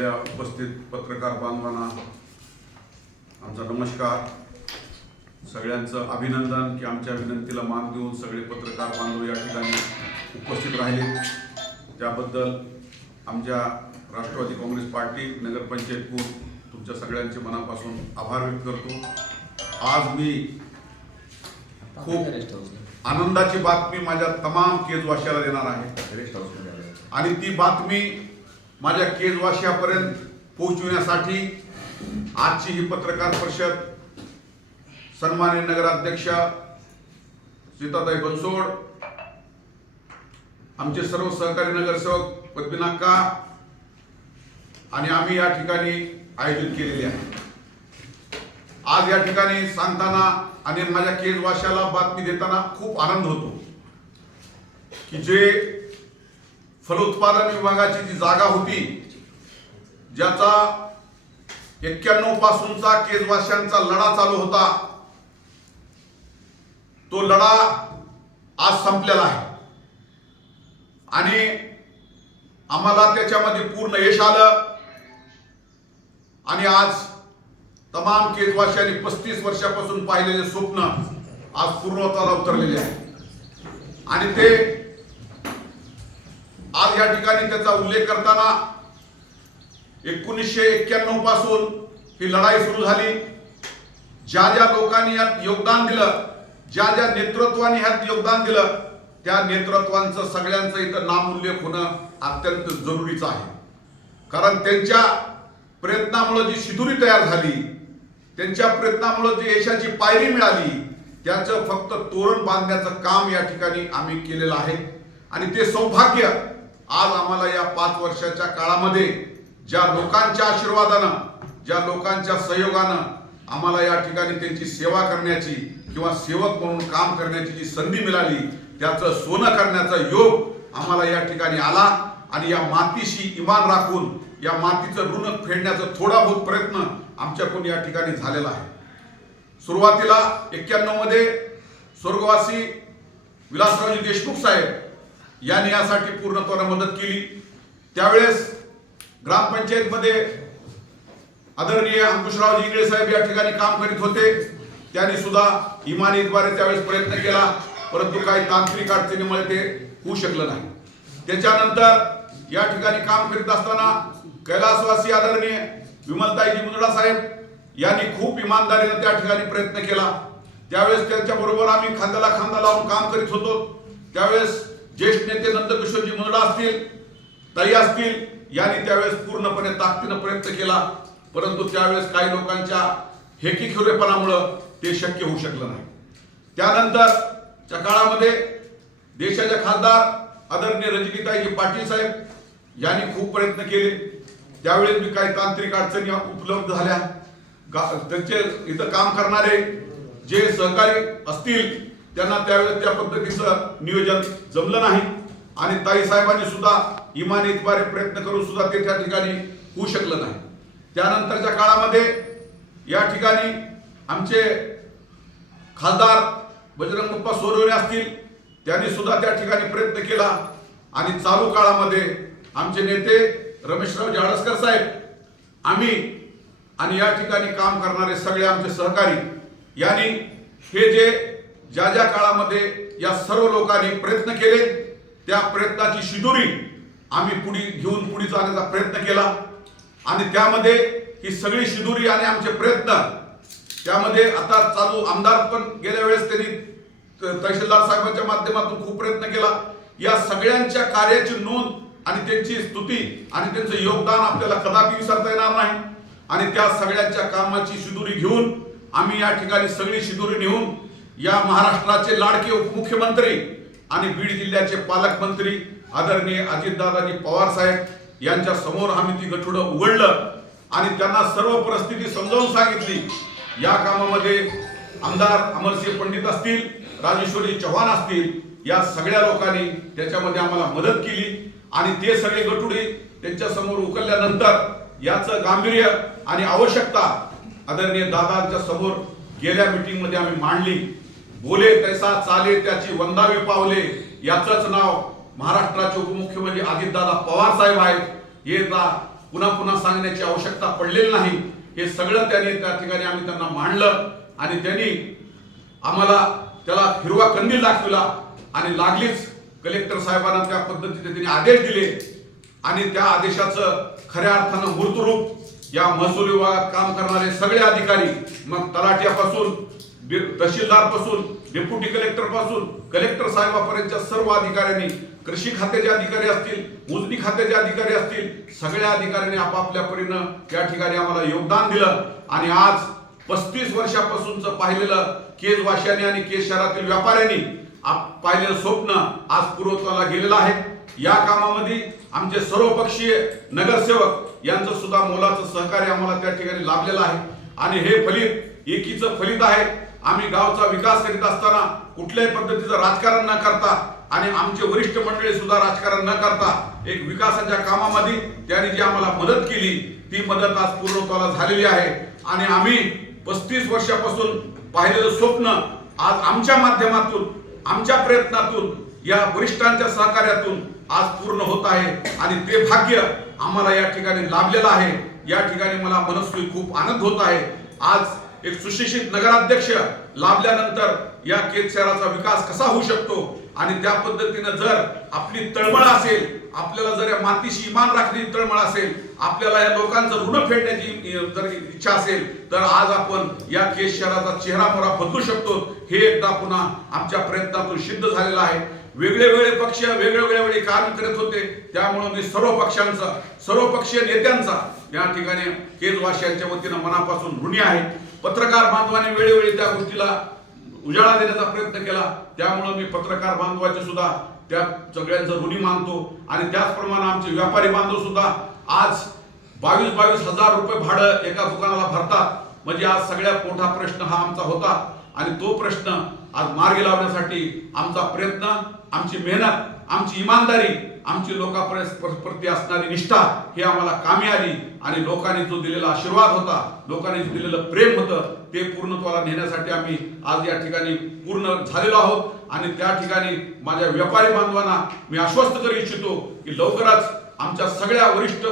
सगळ्या उपस्थित पत्रकार बांधवांना आमचा नमस्कार. सगळ्यांचं अभिनंदन की आमच्या विनंतीला मान देऊन सगळे पत्रकार बांधव या ठिकाणी उपस्थित राहिले. त्याबद्दल आमच्या राष्ट्रवादी काँग्रेस पार्टी नगरपंचायतपूर तुमच्या सगळ्यांचे मनापासून आभार व्यक्त करतो. आज मी खूप आनंदाची बातमी माझ्या तमाम केजवाशाला देणार आहे. आणि ती बातमी माझ्या केजवाशापर्यंत पोहोचविण्यासाठी आजची ही पत्रकार परिषद सन्मान्य नगराध्यक्षा सीताताई बनसोड आमचे सर्व सहकारी नगरसेवक पद्मिनाक्का आणि आम्ही या ठिकाणी आयोजित केलेले आहे. आज या ठिकाणी सांगताना आणि माझ्या केजवाशाला बातमी देताना खूप आनंद होतो की जे फलोत्पादन विभागाची जी जागा होती ज्याचा एक्क्याण्णव पासूनचा केजवाशांचा लढा चालू होता तो लढा आज संपलेला आहे. आणि आम्हाला त्याच्यामध्ये पूर्ण यश आलं. आणि आज तमाम केजवाशांनी पस्तीस वर्षापासून पाहिलेले स्वप्न आज पूर्णत्वाला उतरलेले आहे. आणि ते आज या ठिकाणी त्याचा उल्लेख करताना एकोणीसशे एक्क्याण्णवपासून ही लढाई सुरू झाली. ज्या ज्या लोकांनी यात योगदान दिलं ज्या ज्या नेतृत्वाने ह्यात योगदान दिलं त्या नेतृत्वांचं सगळ्यांचं इथं नामोल्लेख होणं अत्यंत जरुरीचं आहे. कारण त्यांच्या प्रयत्नामुळे जी शिदुरी तयार झाली त्यांच्या प्रयत्नामुळे जी यशाची पायरी मिळाली त्याचं फक्त तोरण बांधण्याचं काम या ठिकाणी आम्ही केलेलं आहे. आणि ते सौभाग्य आज आम्हाला या पाच वर्षाच्या काळामध्ये ज्या लोकांच्या आशीर्वादानं ज्या लोकांच्या सहयोगानं आम्हाला या ठिकाणी त्यांची सेवा करण्याची किंवा सेवक म्हणून काम करण्याची जी संधी मिळाली त्याचं सोनं करण्याचा योग आम्हाला या ठिकाणी आला आणि या मातीशी इमान राखून या मातीचं ऋण फेडण्याचा थोडा बहुत प्रयत्न आमच्याकडून या ठिकाणी झालेला आहे. सुरुवातीला एक्क्याण्णवमध्ये स्वर्गवासी विलासरावजी देशमुख साहेब याने यासाठी पूर्णत्वानं मदत केली. त्यावेळेस ग्रामपंचायतमध्ये आदरणीय अंकुशराव इंगळे साहेब या ठिकाणी काम करीत होते. त्यांनी सुद्धा इमानीद्वारे त्यावेळेस प्रयत्न केला. परंतु काही तांत्रिक अडचणीमुळे ते होऊ शकलं नाही. त्याच्यानंतर या ठिकाणी काम करीत असताना कैलासवासी आदरणीय विमलताईजी मुंदडा साहेब यांनी खूप इमानदारीने त्या ठिकाणी प्रयत्न केला. त्यावेळेस त्यांच्याबरोबर आम्ही खांद्याला खांदा लावून काम करीत होतो. त्यावेळेस ज्येष्ठ नेते नंदकिशोरजी मुंदडा असतील ताई असतील यांनी त्यावेळेस पूर्णपणे ताकदीनं प्रयत्न केला. परंतु त्यावेळेस काही लोकांच्या हेकीखुरेपणामुळं ते शक्य होऊ शकलं नाही. त्यानंतरच्या काळामध्ये देशाच्या खासदार आदरणीय रजनीताईजी पाटील साहेब यांनी खूप प्रयत्न केले. त्यावेळेस मी काही तांत्रिक अडचणी उपलब्ध झाल्या. त्यांचे इथं काम करणारे जे सहकारी असतील त्यांना त्यावेळेस त्या पद्धतीचं नियोजन जमलं नाही. आणि ताई साहेबांनी सुद्धा इमानीद्वारे प्रयत्न करून सुद्धा ते त्या ठिकाणी होऊ शकलं नाही. त्यानंतरच्या काळामध्ये या ठिकाणी आमचे खासदार बजरंगप्पा सोनवणे असतील त्यांनी सुद्धा त्या ठिकाणी प्रयत्न केला. आणि चालू काळामध्ये आमचे नेते रमेशराव जाडसकर साहेब आम्ही आणि या ठिकाणी काम करणारे सगळे आमचे सहकारी यांनी हे जे ज्या ज्या काळामध्ये या सर्व लोकांनी प्रयत्न केले त्या प्रयत्नाची शिदोरी आम्ही पुढे घेऊन पुढे जाण्याचा प्रयत्न केला. आणि त्यामध्ये ही सगळी शिदोरी आणि आमचे प्रयत्न त्यामध्ये आता चालू आमदार पण गेल्या वेळेस त्यांनी त- तहसीलदार साहेबांच्या माध्यमातून खूप प्रयत्न केला. या सगळ्यांच्या कार्याची नोंद आणि त्यांची स्तुती आणि त्यांचं योगदान आपल्याला कदापि विसरता येणार नाही. आणि त्या सगळ्यांच्या कामाची शिदुरी घेऊन आम्ही या ठिकाणी सगळी शिदुरी नेऊन या महाराष्ट्राचे लाडके उपमुख्यमंत्री आणि बीड जिल्ह्याचे पालकमंत्री आदरणीय अजितदादाजी पवार साहेब यांच्या समोर आम्ही ती गठुडं उघडलं आणि त्यांना सर्व परिस्थिती समजावून सांगितली. या कामामध्ये आमदार अमरसिंह पंडित असतील राजेश्वरी चव्हाण असतील या सगळ्या लोकांनी त्याच्यामध्ये आम्हाला मदत केली आणि ते सगळे गटुडे त्यांच्यासमोर उकलल्यानंतर याचं गांभीर्य आणि आवश्यकता आदरणीय दादांच्या समोर गेल्या मीटिंगमध्ये आम्ही मांडली. बोले तैसा चाले त्याची वंदावे पावले. याचंच नाव महाराष्ट्राचे उपमुख्यमंत्री अजितदादा पवार साहेब आहेत. हे ता पुन्हा पुन्हा सांगण्याची आवश्यकता पडलेली नाही. हे सगळं त्यांनी त्या ठिकाणी आम्ही त्यांना मांडलं आणि त्यांनी आम्हाला त्याला हिरवा कंदील दाखविला आणि लागलीच कलेक्टर साहेबांना त्या पद्धतीने त्यांनी आदेश दिले. आणि त्या आदेशाचं खऱ्या अर्थानं मूर्तरूप या महसूल विभागात काम करणारे सगळे अधिकारी मग तलाठ्यापासून तहसीलदारपासून डेप्युटी कलेक्टरपासून कलेक्टर साहेबापर्यंतच्या सर्व अधिकाऱ्यांनी कृषी खात्याचे अधिकारी असतील मोजणी खात्याचे अधिकारी असतील सगळ्या अधिकाऱ्यांनी आपापल्या परीनं त्या ठिकाणी आम्हाला योगदान दिलं. आणि आज पस्तीस वर्षापासूनच पाहिलेलं केज वाशाने आणि केज शहरातील व्यापाऱ्यांनी आप- पाहिलेलं स्वप्न आज पूर्वत्वाला गेलेलं आहे. या कामामध्ये आमचे सर्वपक्षीय नगरसेवक यांचं सुद्धा मोलाचं सहकार्य आम्हाला त्या ठिकाणी लाभलेलं आहे. आणि हे फलित एकीचं फलित आहे. आम्ही गावचा विकास करीत असताना कुठल्याही पद्धतीचं राजकारण न करता आणि आमचे वरिष्ठ मंडळी सुद्धा राजकारण न करता एक विकासाच्या कामामध्ये त्यांनी जी आम्हाला मदत केली ती मदत आज पूर्णत्वाला झालेली आहे. आणि आम्ही पस्तीस वर्षापासून पाहिलेलं स्वप्न आज आमच्या माध्यमातून आमच्या प्रयत्नातून या वरिष्ठांच्या सहकार्यातून आज पूर्ण होत आहे. आणि ते भाग्य आम्हाला या ठिकाणी लाभलेला आहे. या ठिकाणी मला मनस्वी खूप आनंद होत आहे. आज एक सुशिक्षित नगराध्यक्ष लाभल्यानंतर या केत शहराचा विकास कसा होऊ शकतो? आणि त्या पद्धतीनं जर आपली तळमळ असेल आपल्याला जर या मातीशी इमान राखण्याची तळमळ असेल आपल्याला या लोकांचं ऋण फेडण्याची जर इच्छा असेल तर आज आपण या केस शहराचा चेहरा मोहरा बदलू शकतो. हे एकदा पुन्हा आमच्या प्रयत्नातून सिद्ध झालेलं आहे. वेगळे वेगळे पक्ष वेगवेगळ्या वेळी काम करत होते. त्यामुळे मी सर्व पक्षांचा सर्व पक्षीय नेत्यांचा या ठिकाणी केजवासियांच्या वतीनं मनापासून ऋणी आहे. पत्रकार बांधवाने वेळोवेळी त्या गोष्टीला उजाळा देण्याचा प्रयत्न केला. त्यामुळे मी पत्रकार बांधवाचे सुद्धा त्या सगळ्यांचं ऋणी मानतो. आणि त्याचप्रमाणे आमचे व्यापारी बांधव सुद्धा आज बावीस बावीस हजार रुपये भाडं एका दुकानाला भरतात. म्हणजे आज सगळ्यात मोठा प्रश्न हा आमचा होता. आणि तो प्रश्न आज मार्गी लावण्यासाठी आमचा प्रयत्न आमची मेहनत आमची इमानदारी आमची लोकांप्रती असणारी निष्ठा ही आम्हाला कामी आली आणि लोकांनी जो दिलेला आशीर्वाद होता लोकांनी जो दिलेलं प्रेम होतं ते पूर्णत्वाला नेण्यासाठी आम्ही आज या ठिकाणी पूर्ण झालेलो आहोत. आणि त्या ठिकाणी माझ्या व्यापारी बांधवांना मी आश्वस्त करू इच्छितो की लवकरच आमच्या सगळ्या वरिष्ठ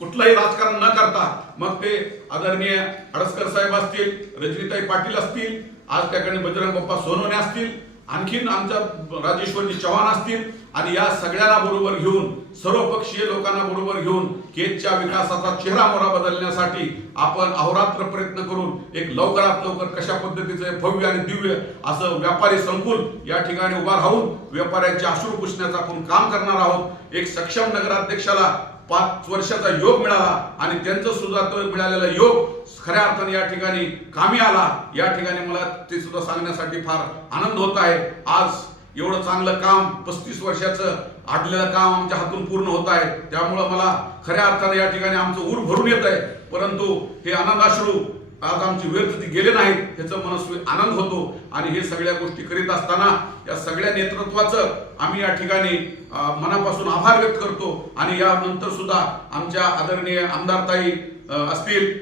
कुठलंही राजकारण न करता मग ते आदरणीय अडसकर साहेब असतील रजनीताई पाटील असतील आज त्याकडे बजरंग बाप्पा सोनवणे असतील आणखीन आमच्या राजेश्वरजी चव्हाण असतील आणि या सगळ्यांना बरोबर घेऊन सर्वपक्षीय लोकांना बरोबर घेऊन केजच्या विकासाचा चेहरा मोहरा बदलण्यासाठी आपण अहोरात्र प्रयत्न करून एक लवकरात लवकर कशा पद्धतीचं भव्य आणि दिव्य असं व्यापारी संकुल या ठिकाणी उभा राहून व्यापाऱ्यांचे अश्रू पुसण्याचं आपण काम करणार आहोत. एक सक्षम नगराध्यक्षाला पाच वर्षाचा योग मिळाला आणि त्यांचं सुद्धा मिळालेला योग खऱ्या अर्थाने या ठिकाणी कामी आला. या ठिकाणी मला ते सुद्धा सांगण्यासाठी फार आनंद होत आहे. आज एवढं चांगलं काम पस्तीस वर्षाचं आडलेलं काम आमच्या हातून पूर्ण होत आहे. त्यामुळं मला खऱ्या अर्थाने या ठिकाणी आमचं ऊर भरून येत आहे. परंतु हे अनंदाश्रू आज आमची व्यर्थ ती गेले नाहीत ह्याचा मनस्वी आनंद होतो. आणि हे सगळ्या गोष्टी करीत असताना या सगळ्या नेतृत्वाचं आम्ही या ठिकाणी मनापासून आभार व्यक्त करतो. आणि यानंतर सुद्धा आमच्या आदरणीय आमदारताई असतील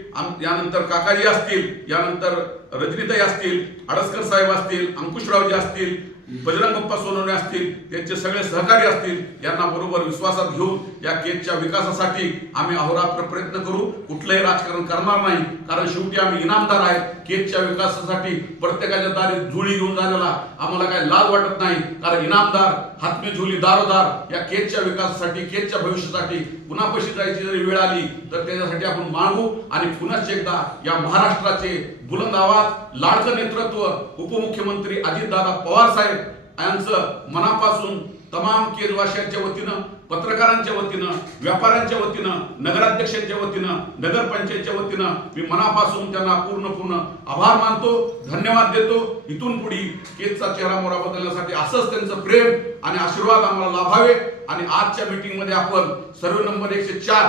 यानंतर काकाजी असतील यानंतर रजनीताई असतील अडसकर साहेब असतील अंकुशरावजी असतील बजरंग बाप्पा सोनवणे असतील त्यांचे सगळे सहकारी असतील यांना बरोबर विश्वासात घेऊन या केजच्या विकासासाठी आम्ही अहोरात्र प्रयत्न करू. कुठलंही राजकारण करणार नाही. कारण शेवटी आम्ही इनामदार आहेत. केजच्या विकासासाठी प्रत्येकाच्या दारी झुळी घेऊन जाण्याला आम्हाला काही लाज वाटत नाही. कारण इनामदार हातमी झुली दारोदार या केजच्या विकासासाठी केजच्या भविष्यासाठी पुन्हा पैसे जायची जरी वेळ आली तर त्याच्यासाठी आपण मागू. आणि पुन्हाच एकदा या महाराष्ट्राचे बुलंद आवाज लाडकं नेतृत्व उपमुख्यमंत्री अजितदादा पवार साहेब यांचं मनापासून तमाम केजवासियांच्या वतीनं पत्रकारांच्या वतीनं व्यापाऱ्यांच्या वतीनं नगराध्यक्षांच्या वतीनं नगरपंचायतच्या वतीनं मी मनापासून त्यांना पूर्ण पूर्ण आभार मानतो धन्यवाद देतो. इथून पुढे केजचा चेहरा मोरा बदलण्यासाठी असंच त्यांचं प्रेम आणि आशीर्वाद आम्हाला लाभावे. आणि आजच्या मीटिंगमध्ये आपण सर्व नंबर एकशे चार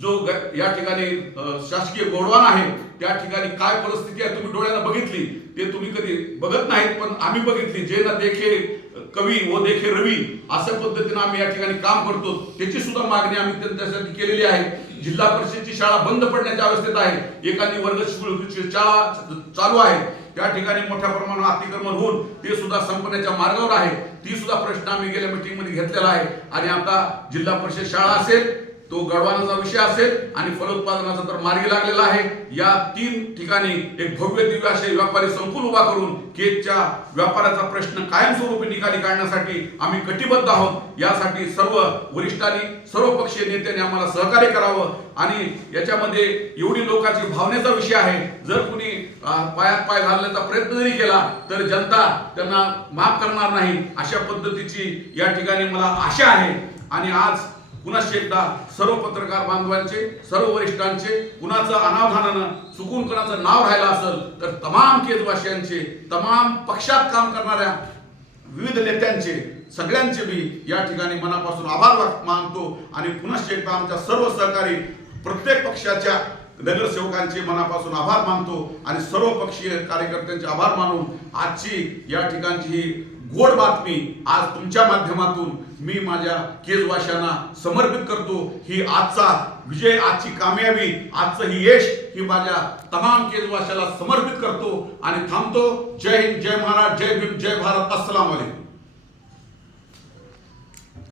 जो ग- या ठिकाणी शासकीय गोडवान आहे त्या ठिकाणी काय परिस्थिती आहे तुम्ही डोळ्यानं बघितली ते तुम्ही कधी बघत नाहीत पण आम्ही बघितली. जे ना देखे कवी व देखे रवी अशा पद्धतीनं आम्ही या ठिकाणी काम करतो. त्याची सुद्धा मागणी आम्ही त्यांच्यासाठी केलेली आहे. जिल्हा परिषदची शाळा बंद पडण्याच्या अवस्थेत आहे. एखादी वर्ग शाळा चालू आहे. त्या ठिकाणी मोठ्या प्रमाणात अतिक्रमण होऊन ते सुद्धा संपण्याच्या मार्गावर आहे. ती सुद्धा प्रश्न आम्ही गेल्या मीटिंगमध्ये घेतलेला आहे. आणि आता जिल्हा परिषद शाळा असेल तो गडवानाचा विषय असेल आणि फलोत्पादनाचा तर मार्गी लागलेला आहे. या तीन ठिकाणी एक भव्य दिव्य असे व्यापारी संकुल उभा करून केकच्या व्यापाराचा प्रश्न कायमस्वरूपी निकाली काढण्यासाठी आम्ही कटिबद्ध आहोत. यासाठी सर्व वरिष्ठांनी सर्व पक्षीय नेत्यांनी आम्हाला सहकार्य करावं. आणि याच्यामध्ये एवढी लोकांची भावनेचा विषय आहे. जर कुणी पायात पाय घालण्याचा प्रयत्न जरी केला तर जनता त्यांना माफ करणार नाही. अशा पद्धतीची या ठिकाणी मला आशा आहे. आणि आज पुन्हा एकदा सर्व पत्रकार बांधवांचे सर्व वरिष्ठांचे कुणाचं अनावधानानं चुकून कुणाचं नाव राहिलं असेल तर तमाम केजवासियांचे तमाम पक्षात काम करणाऱ्या विविध नेत्यांचे सगळ्यांचे मी या ठिकाणी मनापासून आभार मानतो आणि पुन्हा एकदा आमच्या सर्व सहकारी प्रत्येक पक्षाच्या नगरसेवकांचे मनापासून आभार मानतो आणि सर्व पक्षीय कार्यकर्त्यांचे आभार मानून आजची या ठिकाणची ही गोड बातमी आज तुमच्या माध्यमातून मी माझ्या केजवाशांना समर्पित करतो. ही आजचा विजय आजची कामयाबी आजचं ही यश ही माझ्या तमाम केजवाशाला समर्पित करतो. आणि थांबतो. जय हिंद जय महाराज जय भीम जय भारत. अस्सलाम वालेकुम.